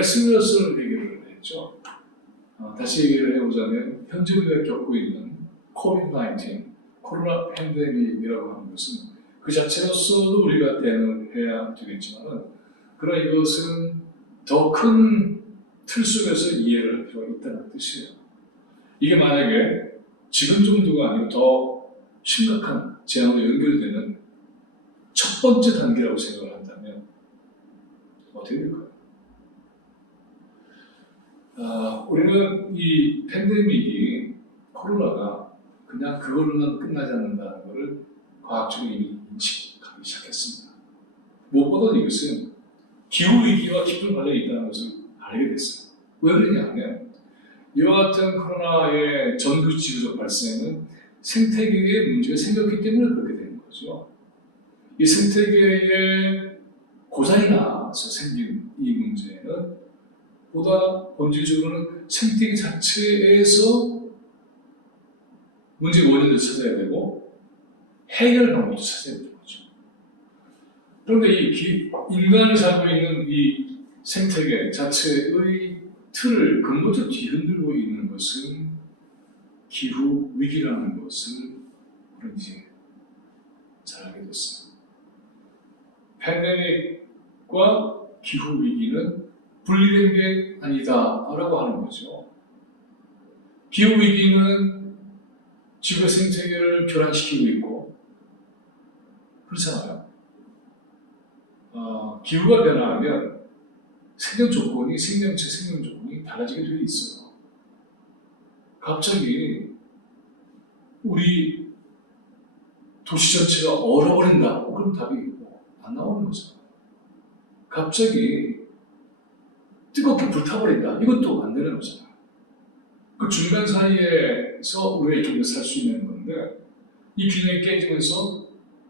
드레스미어스를 얘기를 했죠. 어, 다시 얘기를 해보자면 현재 우리가 겪고 있는 코비드-19, 코로나 팬데믹이라고 하는 것은 그 자체로서도 우리가 대응을 해야 되겠지만 그러나 이것은 더 큰 틀 속에서 이해를 할 필요가 있다는 뜻이에요. 이게 만약에 지금 정도가 아니고 더 심각한 재앙으로 연결되는 첫 번째 단계라고 생각을 한다면 어떻게 될까요? 아, 우리는 이 팬데믹이 코로나가 그냥 그걸로만 끝나지 않는다는 것을 과학적으로 이미 인식하기 시작했습니다. 무엇보다 이것은 기후 위기와 깊은 관련이 있다는 것을 알게 됐어요. 왜 그러냐면 이와 같은 코로나의 전구 지구적 발생은 생태계에 문제가 생겼기 때문에 그렇게 된 거죠. 이 생태계에 고장이 나서 생긴 이 문제는 보다 본질적으로는 생태계 자체에서 문제 원인을 찾아야 되고 해결 방법도 찾아야 되는 거죠. 그런데 이 기- 인간이 살고 있는 이 생태계 자체의 틀을 근본적으로 뒤흔들고 있는 것은 기후 위기라는 것을 우리는 이제 잘 알게 됐어요. 팬데믹과 기후 위기는 분리된 게 아니다라고 하는 거죠. 기후 위기는 지구 생태계를 교란시키고 있고 그렇잖아요. 어, 기후가 변화하면 생존 조건이 생명체 생존 조건이 달라지게 되어 있어요. 갑자기 우리 도시 전체가 얼어버린다. 그럼 답이 뭐안 나오는 거잖아요. 갑자기 뜨겁게 불타버린다. 이것도 안 되는 거잖아요. 그 중간 사이에서 우리가 이쪽에 살수 있는 건데 이 균형이 깨지면서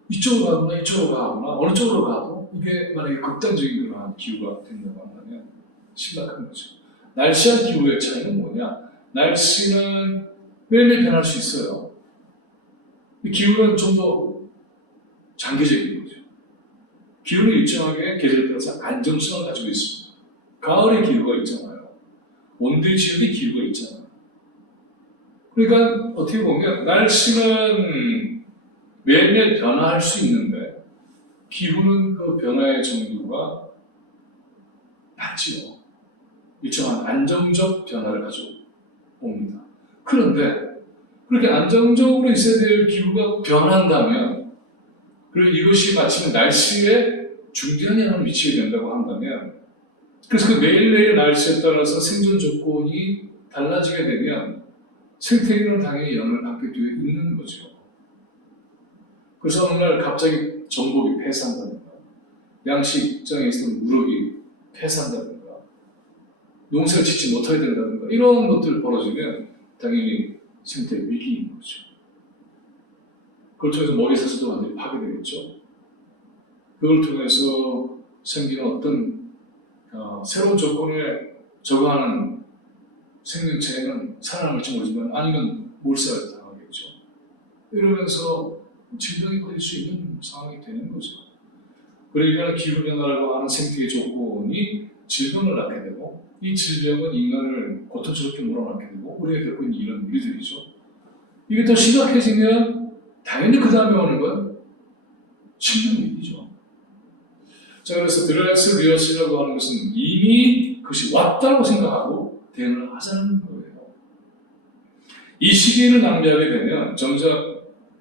이쪽으로 가거나 이쪽으로 가거나 어느 쪽으로 가도 이게 만약에 극단적인 그러한 기후가 된다고 한다면 심각한 거죠. 날씨와 기후의 차이는 뭐냐? 날씨는 매일매일 변할 수 있어요. 기후는 좀 더 장기적인 거죠. 기후는 일정하게 계절에 따라서 안정성을 가지고 있습니다. 가을의 기후가 있잖아요. 온도의 지역의 기후가 있잖아요. 그러니까 어떻게 보면 날씨는 매일매일 변화할 수 있는데 기후는 그 변화의 정도가 낮지요. 일정한 안정적 변화를 가져옵니다. 그런데 그렇게 안정적으로 있어야 될 기후가 변한다면 그리고 이것이 마치 날씨에 중대한 영향을 미치게 된다고 한다면 그래서 그 매일매일 날씨에 따라서 생존 조건이 달라지게 되면 생태계는 당연히 영향을 받게 되어 있는 거죠. 그래서 어느 날 갑자기 전복이 폐사한다든가 양식장에 있었던 무럭이 폐사한다든가 농사를 짓지 못하게 된다든가 이런 것들 벌어지면 당연히 생태 위기인 거죠. 그걸 통해서 머리 사슬도 완전히 파괴되겠죠. 그걸 통해서 생기는 어떤 어, 새로운 조건에 적응하는 생명체는 살아남을지 모르지만 아니면 몰살을 당하겠죠. 이러면서 질병이 퍼질 수 있는 상황이 되는 거죠. 그러니까 기후변화라고 하는 생태계 조건이 질병을 낳게 되고 이 질병은 인간을 고통스럽게 몰아넣게 되고 우리가 겪고 있는 이런 일들이죠. 이게 더 심각해지면 당연히 그 다음에 오는 건 신경위기죠. 자 그래서 드레스 리어스라고 하는 것은 이미 그것이 왔다고 생각하고 대응을 하자는 거예요. 이 시기를 낭비하게 되면 정작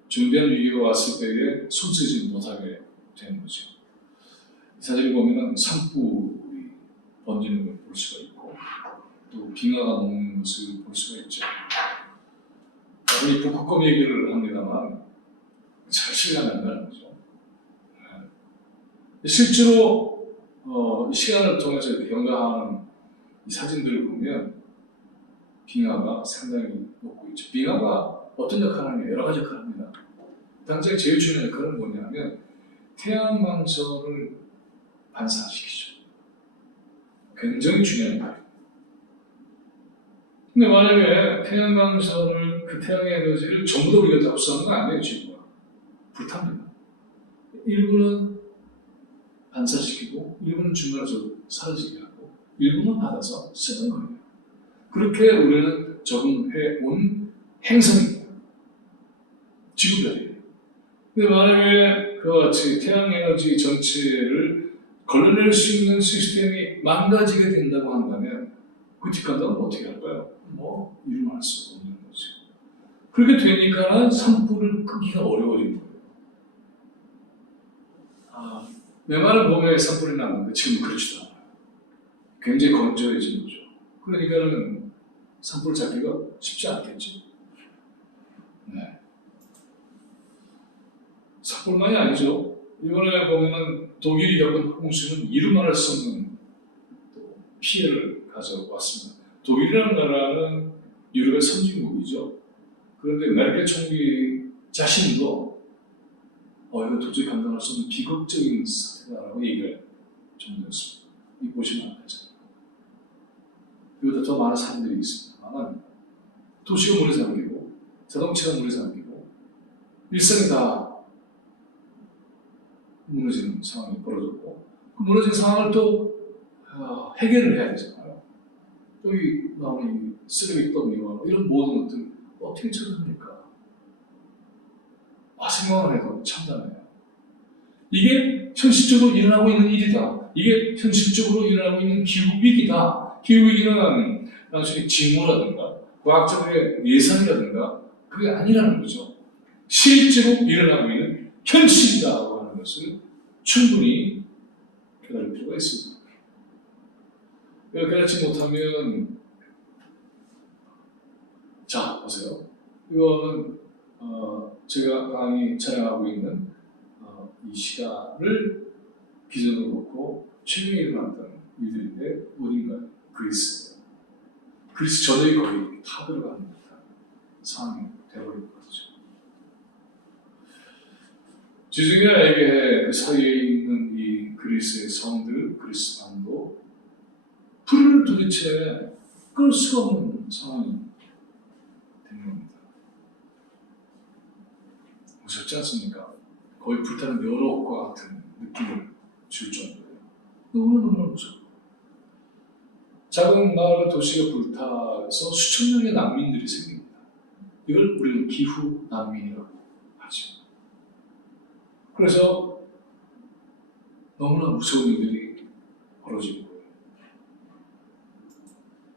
중대한 위기가 왔을 때에 손쓰지 못하게 되는 거죠. 이 사진을 보면은 산불이 번지는 걸 볼 수가 있고 또 빙하가 녹는 것을 볼 수가 있죠. 우리 북극곰 얘기를 합니다만 잘 실감난다는 거죠. 네. 실제로 어, 이 시간을 통해서 연가하는 이 사진들을 보면 빙하가 상당히 높고 있죠. 빙하가 어떤 역할을 하냐 여러 가지 역할을 합니다. 당장 제일 중요한 역할은 뭐냐면 태양 광선을 반사시키죠. 굉장히 중요한 역할입니다. 근데 만약에 태양 광선을 그 태양의 에너지를 전부 다 우리가 흡수하는 건 아니에요, 지구가. 불탑니다. 일부는 반사시키고 일부는 중간에서 사라지게 하고 일부만 받아서 쓰는 거예요. 그렇게 우리는 적응해 온 행성입니다. 지구별이에요. 근데 만약에 그와 같이 태양에너지 전체를 걸러낼 수 있는 시스템이 망가지게 된다고 한다면 그 뒷감당은 어떻게 할까요? 뭐 이루말 수 없는 거지. 그렇게 되니까는 산불을 끄기가 어려워진 거예요. 아, 내 말은 봄에 산불이 났는데 지금 그렇지도 않아요. 굉장히 건조해진 거죠. 그러니까는 산불 잡기가 쉽지 않겠죠. 네. 산불만이 아니죠. 이번에 보면은 독일이 겪은 홍수는 이루말할 수 없는 또 피해를 가져왔습니다. 독일이라는 나라는 유럽의 선진국이죠. 그런데 메르켈 총리 자신도 어 이거 도저히 감당할 수 없는 비극적인 사태다라고 얘기를 전했습니다. 이 보시면 알잖아요. 이보다 더 많은 사람들이 있습니다만 도시가 물에 잠기고 자동차가 물에 잠기고 일상이 다 무너지는 상황이 벌어졌고 그 무너진 상황을 또 어, 해결을 해야 되잖아요. 여기 나오는 이 쓰레기 더미와 뭐 이런 모든 것들 어떻게 처리합니까? 아 생각만 해도 참담해요. 이게 현실적으로 일어나고 있는 일이다. 이게 현실적으로 일어나고 있는 기후 위기다. 기후 위기는 단순히 징후라든가 과학적인 예상이라든가 그게 아니라는 거죠. 실제로 일어나고 있는 현실이다라고 하는 것을 충분히 깨달을 필요가 있습니다. 깨닫지 못하면 자 보세요. 이거는 어, 제가 강의 촬영하고 있는 어, 이 시간을 기준으로 놓고 최근에 일어났던 일들인데 어딘가요? 그리스예요. 그리스 전역이 거의 다 들어가는 듯한 상황이 되어버린 거죠. 지중해에게 그 사이에 있는 이 그리스의 성들, 그리스 반도 불을 도대체 끌 수가 없는 된 겁니다. 무섭지 않습니까? 거의 불타는 묘록과 같은 느낌을 줄 정도예요. 너무너무 무서워. 작은 마을 도시가 불타서 수천 명의 난민들이 생깁니다. 이걸 우리는 기후 난민이라고 하죠. 그래서 너무나 무서운 일들이 벌어지는 거예요.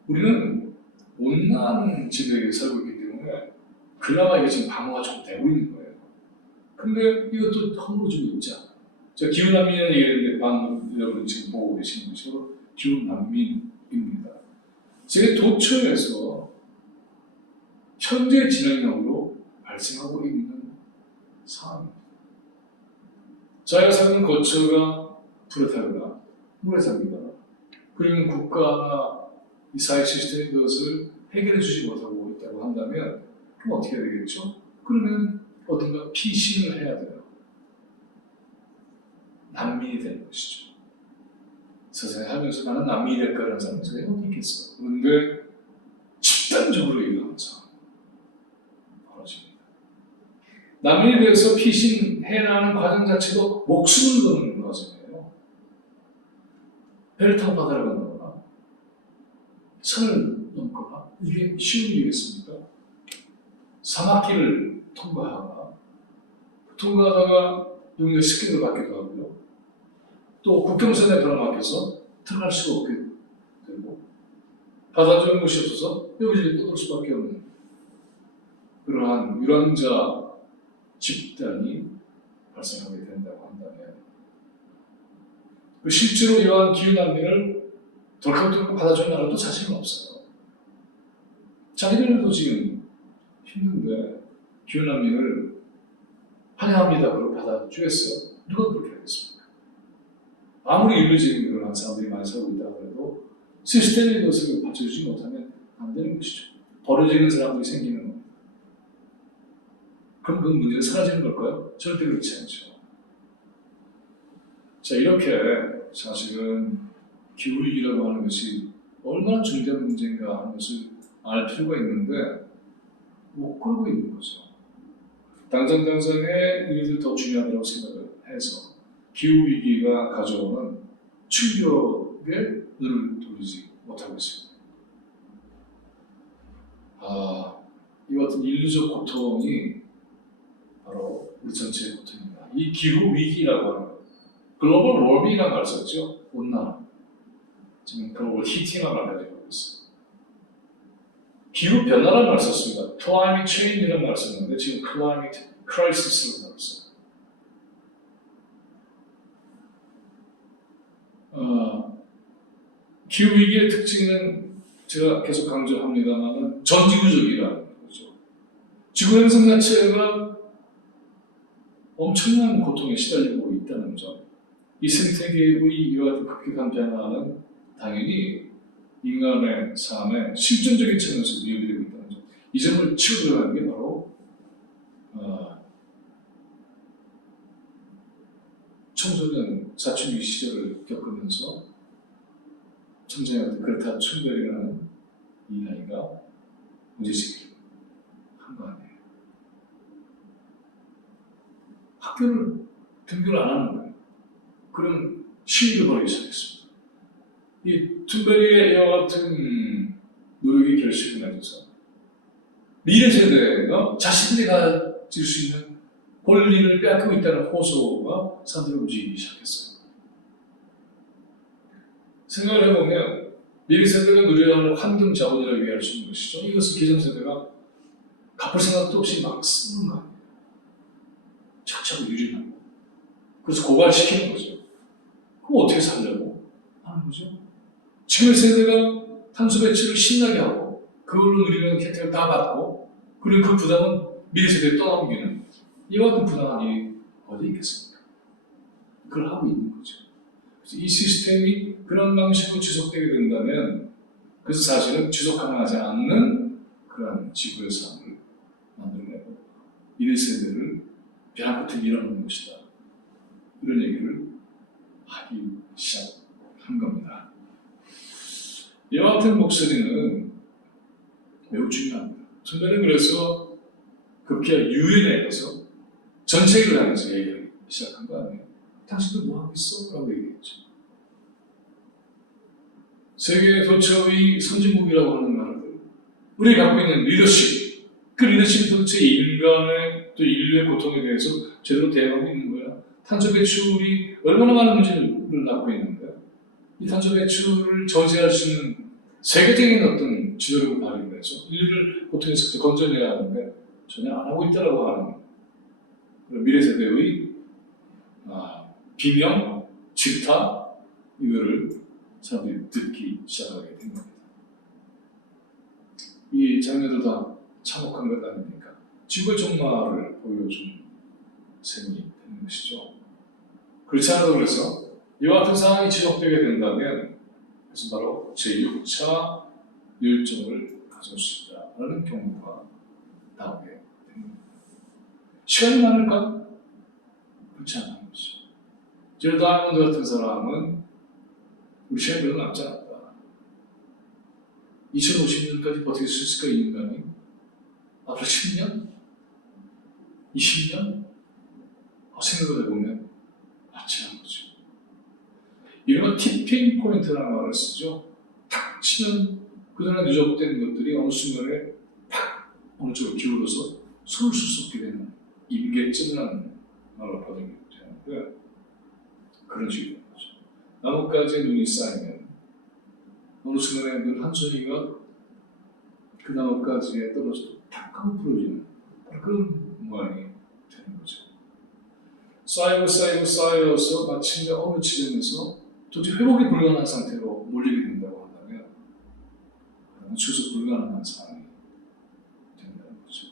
우리는 온난한 지대에 살고 있기 때문에 그나마 이게 지금 방어가 좀 되고 있는 거예요. 근데 이것도 허물어지고 있지 않아요. 제가 기후 난민이라는 얘기를 했는데 방금 여러분 지금 보고 계시는 것이 바로 기후 난민입니다. 제 도처에서 현재 진행형으로 발생하고 있는 상황입니다. 자기가 사는 거처가 불에 타거나 물에 잠기거나 그리고 국가나 이 사회 시스템이 그것을 해결해 주지 못하고 있다고 한다면 그럼 어떻게 해야 되겠죠? 그러면 어딘가 피신을 해야 돼요. 난민이 되는 것이죠. 세상에 살면서 나는 난민이 될 거라는 사람이 어디 있겠어. 그런데 집단적으로 일어나는 상황 벌어집니다. 난민에 대해서 피신해나가는 과정 자체도 목숨을 거는 과정이에요. 배를 타고 바다를 건너거나 선을 넘거나 이게 쉬운 일이겠습니까? 사막길을 통과하거나 통과하다가 용의 습격을 받기도 하고요. 또 국경선에 들어막혀서 들어갈 수가 없게 되고 받아주는 곳이 없어서 여기저기 떠돌 수밖에 없는 그러한 유랑자 집단이 발생하게 된다고 한다면 그 실제로 이러한 기후 난민을 덜컥덜컥 받아주는 나라도 자신은 없어요. 자기들도 지금 힘든데 기후 난민을 환영합니다. 그러고 받아주겠어요. 누가 그렇게 하겠습니까? 아무리 인류적인 그런 사람들이 많이 살고 있다 그래도 시스템의 것을 받쳐주지 못하면 안 되는 것이죠. 버려지는 사람들이 생기는 겁니다. 그럼 그 문제는 사라지는 걸까요? 절대 그렇지 않죠. 자, 이렇게 사실은 기후위기라고 하는 것이 얼마나 중대한 문제인가 하는 것을 알 필요가 있는데 못 그러고 있는 거죠. 당장 당장의 일들 더 중요하다고 생각을 해서 기후 위기가 가져오는 충격을 눈을 돌리지 못하고 있습니다. 아, 이 같은 인류적 고통이 바로 우리 전체의 고통입니다. 이 기후 위기라고 하는 것, 글로벌 워밍이라는 말 썼죠. 온난화. 지금 글로벌 말 가지고 있어요. 기후 변화라는 말 썼습니다. climate change라는 말 썼는데 지금 climate crisis로 나왔어요. 어, 기후 위기의 특징은 제가 계속 강조합니다만 전지구적이라는 거죠. 지구 행성 자체가 엄청난 고통에 시달리고 있다는 점. 이 생태계의 이와 같은 급격한 변화는 당연히 인간의 삶에 실존적인 측면에서 위협이 되고 있다는 점. 이 점을 치고 들어가는 게 바로 어, 청소년 사춘기 시절을 겪으면서 청소년 그렇다 춘별이라는 이 나이가 문제제기를 한거 아니에요. 학교를 등교를 안 하는 거예요. 그럼 시위를 벌이기 시작했습니다. 이 툰베리의 이와 같은 노력이 결실을 맺어서 미래 세대가 자신들이 가질 수 있는 권리를 빼앗기고 있다는 호소가 사람들을 움직이기 시작했어요. 생각을 해보면 미래 세대가 누려야 할 환경 자본이라고 얘기할 수 있는 것이죠. 이것을 기성세대가 갚을 생각도 없이 막 쓰는 거 아니에요. 차차고 유린하고. 그래서 고갈시키는 거죠. 그럼 어떻게 살려고? 지금의 세대가 탄소 배출을 신나게 하고 그걸로 누리는 혜택을 다 받고 그리고 그 부담은 미래 세대에 떠넘기는 이와 같은 부담이 어디 있겠습니까? 그걸 하고 있는 거죠. 그래서 이 시스템이 그런 방식으로 지속되게 된다면 그래서 사실은 지속 가능하지 않는 그러한 지구의 삶을 만들어내고 미래 세대를 벼랑 끝에 밀어넣는 것이다. 이런 얘기를 하기 시작한 겁니다. 이와 같은 목소리는 매우 중요합니다. 전에는 그래서 급기야 유엔에 가서 전 세계를 향해서 얘기를 시작한 거 아니에요. 당신들 뭐 하고 있어? 라고 얘기했죠. 세계 도처의 선진국이라고 하는 나라들, 우리 갖고 있는 리더십, 그 리더십이 도대체 인간의 또 인류의 고통에 대해서 제대로 대응하고 있는 거야. 탄소 배출이 얼마나 많은 문제를 낳고 있는데, 이 탄소 배출을 저지할 수 있는 세계적인 어떤 지도력을 발휘해서 인류를 고통에서 건져내야 하는데 전혀 안 하고 있다라고 하는 미래 세대의 아, 비명, 질타 이거를 사람들이 듣기 시작하게 된 겁니다. 이 장면도 다 참혹한 것 아닙니까? 지구의 종말을 보여준 셈이 되는 것이죠. 그렇지 않아도 그래서 이와 같은 상황이 지속되게 된다면 그래서 바로 제6차 멸종을 가져올 수 있다라는 경우가 나오게 됩니다. 시간이 많을까? 그렇지 않은 거죠. 제로 다이아몬드 같은 사람은 우리 시간이 별로 남지 않았다. 2050년까지 버틸 수 있을까, 이 인간이? 앞으로 10년? 20년? 어, 생각을 해보면 맞지 않은 거죠. 이런 티핑 포인트라는 말을 쓰죠. 탁 치면 그동안 누적된 것들이 어느 순간에 탁 어느 쪽으로 기울어서 손을 쓸수 없게 되는 임계점이라는 말로 받은 되는데 그런 되는 거죠. 나뭇가지에 눈이 쌓이면 어느 순간에 눈한 송이가 그 나뭇가지에 떨어져도 탁 하고 부러지는 그런 모양이 되는 거죠. 쌓이고 쌓이고 쌓여서 마침내 어느 지점에서 도저히 회복이 불가능한 상태로 몰리게 된다고 한다면 추수 불가능한 상황이 된다는 거죠.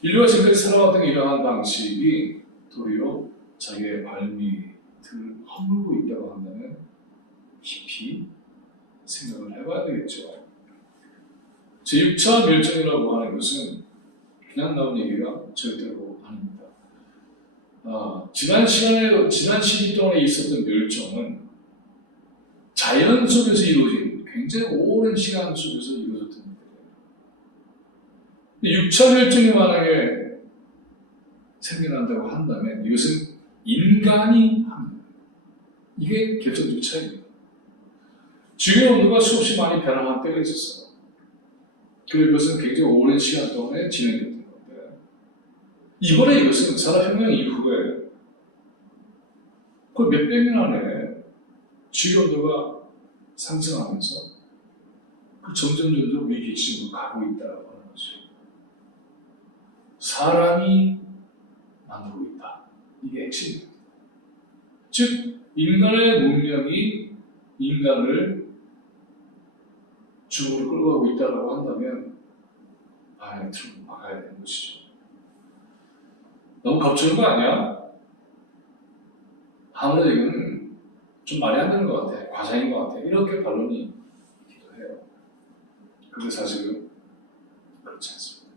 인류가 지금까지 살아왔던 이러한 방식이 도리어 자기의 발밑을 허물고 있다고 한다면 깊이 생각을 해봐야 되겠죠. 제6차 멸종이라고 하는 것은 그냥 나온 얘기가 절대로 아닙니다. 아, 지난 시간에 지난 시기 동안에 있었던 멸종은 자연 속에서 이루어진 굉장히 오랜 시간 속에서 이루어졌던 일이에요. 6차 멸종이 만약에 생겨난다고 한다면 이것은 인간이 합니다. 이게 결정적 차이입니다. 지구 온도가 수없이 많이 변화한 때가 있었어요. 그리고 이것은 굉장히 오랜 시간 동안에 진행됐던 건데 이번에 이것은 산업혁명 이후에 거의 몇백 년 안에 지구 온도가 상승하면서 그 점점 점점 위기 지으로 가고 있다고 하는 거죠. 사람이 만들고 있다. 이게 핵심입니다. 즉 인간의 문명이 인간을 죽음으로 끌고 가고 있다고 한다면 아예 틀고 막아야 되는 것이죠. 너무 겁주는 거 아니야? 아무래도 이거는 좀 말이 안 되는 것 같아. 과장인 것 같아. 이렇게 반론이 있기도 해요. 근데 사실은 그렇지 않습니다.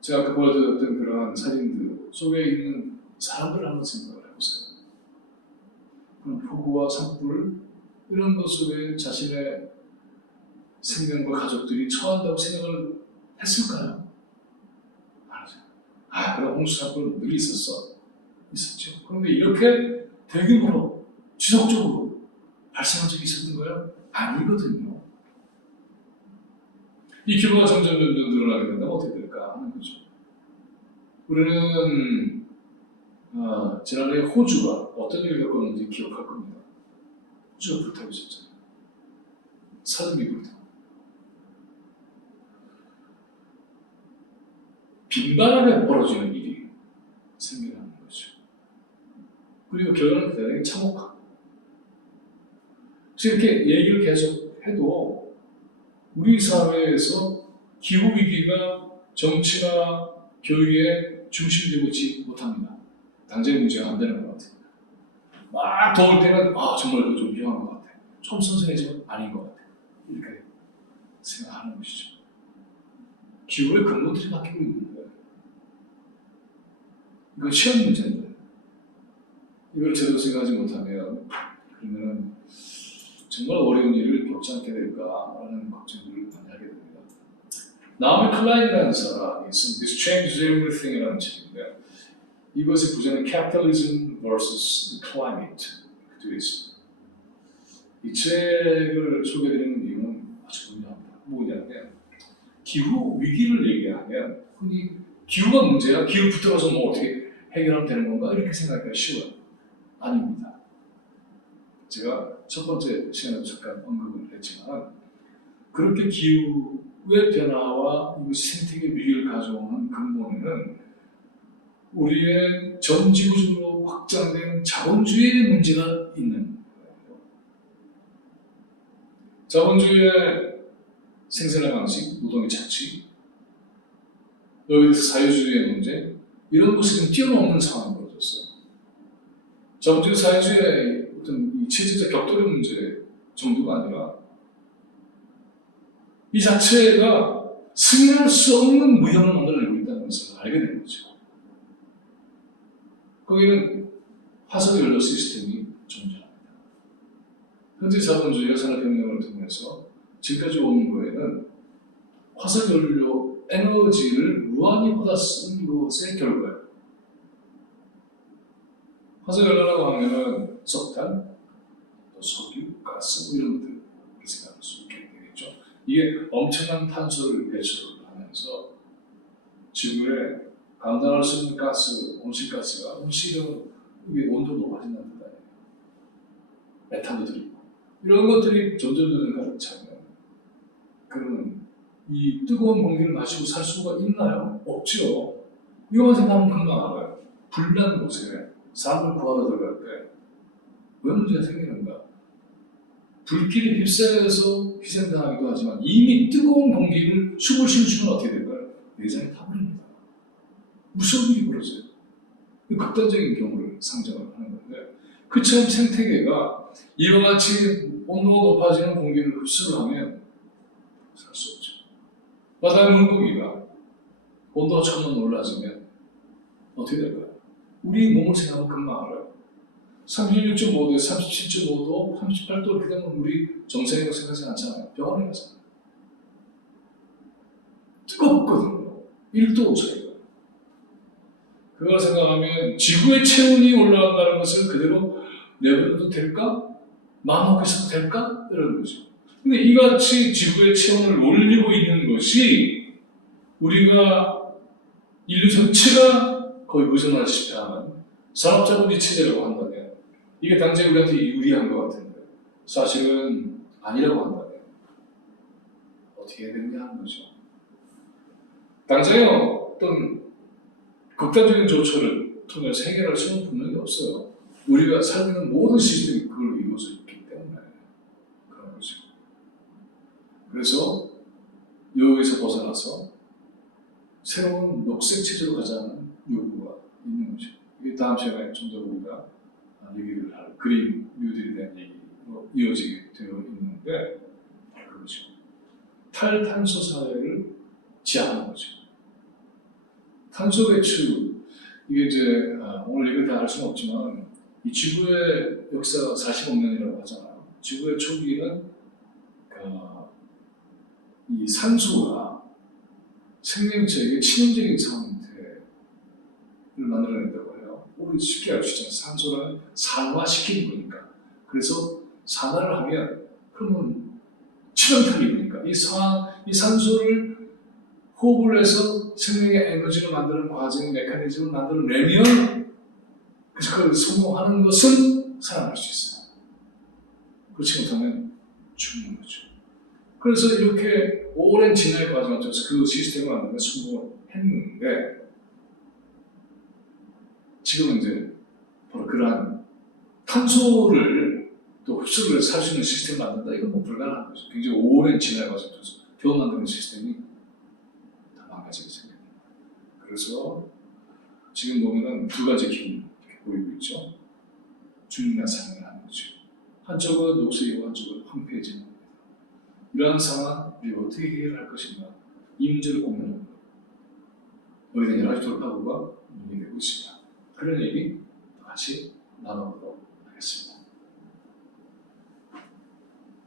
제가 아까 보여드렸던 그러한 사진들 속에 있는 사람들을 한번 생각을 해보세요. 그런 폭우와 산불 이런 것 속에 자신의 생명과 가족들이 처한다고 생각을 했을까요? 아, 그럼 홍수 산불 늘 있었어. 있었죠. 그런데 이렇게 대규모로 지속적으로 발생한 적이 있었던 거예요? 아니거든요. 이 규모가 점점 점점 늘어나게 된다면 어떻게 될까 하는 거죠. 우리는 아, 지난해 호주가 어떤 일을 겪었는지 기억할 겁니다. 호주가 불타고 있었잖아요. 사슴이 불타고. 빈바람에 벌어지는 일이 생겨나는 거죠. 그리고 결과는 대단히 참혹하고. 이렇게 얘기를 계속 해도 우리 사회에서 기후 위기가 정치나 교육의 중심되고 있지 못합니다. 당장 문제가 안 되는 것 같아요. 막 더울 때는 아 정말 그거 좀 위험한 것 같아. 좀 선선해지면 아닌 것 같아. 이렇게 생각하는 것이죠. 기후의 근본들이 바뀌고 있는 거예요. 이건 시험 문제인데 이걸 제대로 생각하지 못하면 그러면 정말 어려운 일을 겪지 않게 될까라는 걱정들을 많이 하게 됩니다. 나오미 클라인이라는 사람이 쓴 This Changes Everything이라는 책인데 이것의 부제는 Capitalism vs. Climate 되어 있습니다. 이 책을 소개드리는 이유는 아주 분명합니다. 뭐냐면 기후 위기를 얘기하면 흔히 기후가 문제야 기후 붙어서 뭐 어떻게 해결하면 되는 건가 이렇게 생각하기가 쉬워요. 아닙니다. 제가 첫 번째 시간에도 잠깐 언급을 했지만 그렇게 기후의 변화와 생태계 위기를 가져오는 근본에는 우리의 전 지구적으로 확장된 자본주의의 문제가 있는 거예요. 자본주의의 생산의 방식, 노동의 착취, 여기서 사회주의의 문제 이런 것이 좀 뛰어넘는 상황이 벌어졌어요. 자본주의 사회주의의 어떤 이 체제적 격돌의 문제 정도가 아니라 이 자체가 승인할 수 없는 무형을 만들어내고 있다는 것을 알게 된 거죠. 거기는 화석 연료 시스템이 존재합니다. 현재 자본주의가 산업혁명을 통해서 지금까지 온 거에는 화석 연료 에너지를 무한히 받아 쓴 것의 결과예요. 화석 연료라고 하면은 석탄, 또 석유, 가스 뭐 이런 것들 생각할 수 있게 되겠죠. 이게 엄청난 탄소를 배출을 하면서 지구에 감당할 수 있는 가스, 온실가스가 온실은 이게 온도 높아진다는 뜻 아니에요. 메탄도 들이고 이런 것들이 점점 점점 가득 차면 그러면 이 뜨거운 공기를 마시고 살 수가 있나요? 없죠. 이거만 생각하면 금방 알아요. 불난 곳에 사람을 구하러 들어갈 때 왜 문제가 생기는가? 불길이 휩싸여서 희생당하기도 하지만 이미 뜨거운 공기를 숨을 쉬시면 어떻게 될까요? 내장이 타버립니다. 무서운 일이 벌어져요. 극단적인 경우를 상정을 하는 건데 그처럼 생태계가 이와 같이 온도가 높아지는 공기를 흡수를 하면 살수 없죠. 바다의 물고기가 온도가 천만 올라지면 어떻게 될까요? 우리 몸을 생각하면 금방 알아요. 36.5도에 37.5도, 38도 이렇게 되면 우리 정상이라고 생각하지 않잖아요. 병원에 가서. 뜨겁거든요. 1도 차이가. 그걸 생각하면 지구의 체온이 올라간다는 것을 그대로 내버려도 될까? 마음 먹고 있어도 될까? 이런 거죠. 근데 이같이 지구의 체온을 올리고 있는 것이 우리가 인류 전체가 거의 하는 산업자본주의 체제라고 한다면 이게 당장 우리한테 유리한 것 같은데 사실은 아니라고 한다면 어떻게 해야 되느냐 하는 거죠. 당장에 어떤 극단적인 조처를 통해서 해결할 수는 분명히 없어요. 우리가 살고 있는 모든 시스템이 그걸로 이루어져 있기 때문에 그런 거죠. 그래서 여기서 벗어나서 새로운 녹색 체제로 가자는 요구가 있는 거죠. 이게 다음 시간에 좀 더 우리가 얘기를 할 그린 뉴딜에 대한 얘기로 이어지게 되어 있는데 그거죠. 탈탄소 사회를 지향하는 거죠. 탄소 배출 이게 이제 아, 오늘 얘기를 다 할 수는 없지만 이 지구의 역사가 40억 년이라고 하잖아요. 지구의 초기는 그, 이 산소가 생명체에게 치명적인 상태를 만들어낸다고 해요. 우리 쉽게 알 수 있잖아요. 산소는 산화시키는 거니까. 그래서 산화를 하면 그러면 치명타를 입으니까 이, 산, 이 산소를 호흡을 해서 생명의 에너지를 만드는 과정, 메커니즘을 만들어내면 그래서 그걸 성공하는 것은 살아날 수 있어요. 그렇지 못하면 죽는 거죠. 그래서 이렇게 오랜 진화의 과정을 통해서 그 시스템을 만드는 데 성공을 했는데 지금은 이제 바로 그러한 탄소를 또 흡수를 살 수 있는 시스템을 만든다 이건 뭐 불가능한 거죠. 굉장히 오랜 진화의 과정을 통해서 겨우 만드는 시스템이 다 망가지게 생깁니다. 그래서 지금 보면은 두 가지 이렇게 보이고 있죠. 주인과 상을 하는 거죠. 한쪽은 녹색이고 한쪽은 황폐해지는. 이러한 상황 우리가 어떻게 해결할 것인가 이 문제를 고민하는 것 여기에 대한 여러 가지 돌파구가 논의되고 있습니다. 그런 얘기 같이 나눠보도록.